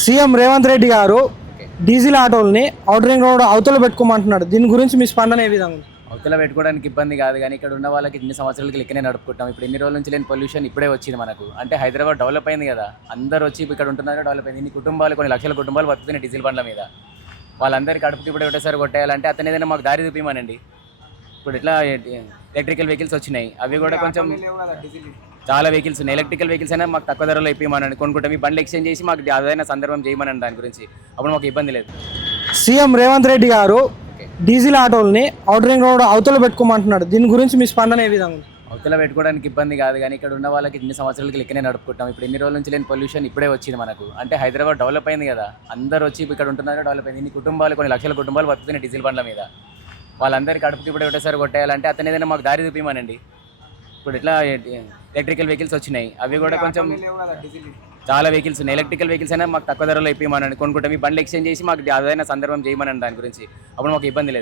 CM Revanth Reddy గారు diesel ఆటోల్ని outer ring road అవతల పెట్టుకోమంటున్నాడు. దీని గురించి మీ స్పందన ఏ విధంగా ఉంది? అవతల పెట్టుకోవడానికి ఇబ్బంది కాదు, కానీ ఇక్కడ ఉన్న వాళ్ళకి ఇన్ని సంవత్సరాలకి లెక్కనే నడుపుకుంటాం. ఇప్పుడు ఎన్ని రోజుల నుంచి లేని పొల్యూషన్ ఇప్పుడే వచ్చింది మనకు. అంటే హైదరాబాద్ డెవలప్ అయింది కదా, అందరూ వచ్చి ఇక్కడ ఉంటున్నారు, డెవలప్ అయింది. ఇన్ని కుటుంబాలు, కొన్ని లక్షల కుటుంబాలు బతుకుతున్నాయి డీజిల్ బండ్ల మీద. వాళ్ళందరికీ కడుపుకి ఇప్పుడు ఒకటేసారి కొట్టేయాలంటే అతను ఏదైనా మాకు దారి చూపిమనండి. ఇప్పుడు ఇట్లా ఎలక్ట్రికల్ వెహికల్స్ వచ్చినాయి, అవి కూడా కొంచెం చాలా వెహికల్స్ ఉన్నాయి. ఎలక్ట్రికల్ వెహికల్స్ అయినా మాకు తక్కువ ధరలో ఇప్పిమనండి, కొనుక్కుంటాం. ఈ బండ్లు ఎక్స్చేంజ్ చేసి మాకు అదైనా సందర్భం చేయమనండి దాని గురించి. అప్పుడు మాకు ఇబ్బంది లేదు. సీఎం రేవంత్ రెడ్డి గారు డీజిల్ ఆటోల్ని ఔటర్ రింగ్ రోడ్ అవతల పెట్టుకోమంటున్నాడు. దీని గురించి మీ స్పందన ఏ విధంగా ఉంది? అవతల పెట్టుకోవడానికి ఇబ్బంది కాదు, కానీ ఇక్కడ ఉన్న వాళ్ళకి ఇన్ని సంవత్సరాలకి లెక్కనే నడుపుకుంటాం. ఇప్పుడు ఎన్ని రోజుల నుంచి లేని పొల్యూషన్ ఇప్పుడే వచ్చింది మనకు. అంటే హైదరాబాద్ డెవలప్ అయింది కదా, అందరూ వచ్చి ఇక్కడ ఉంటున్నారు, డెవలప్ అయింది. ఇన్ని కుటుంబాలు, కొన్ని లక్షల కుటుంబాలు బతుకుతున్నాయి డీజిల్ బండ్ల మీద. వాళ్ళందరికీ కడుపుకి ఇప్పుడు ఒకటేసారి కొట్టేయాలంటే అతను ఏదైనా మాకు దారి చూపిమనండి. ఇప్పుడు ఇట్లా ఎలక్ట్రికల్ వెహికల్స్ వచ్చినాయి, అవి కూడా కొంచెం చాలా వెహికల్స్ ఉన్నాయి. ఎలక్ట్రికల్ వెహికల్స్ అయినా మాకు తక్కువ ధరలో ఇప్పిమనండి, కొనుక్కుంటాం. ఈ బండ్లు ఎక్స్చేంజ్ చేసి మాకు అదైనా సందర్భం చేయమనండి దాని గురించి. అప్పుడు మాకు ఇబ్బంది లేదు.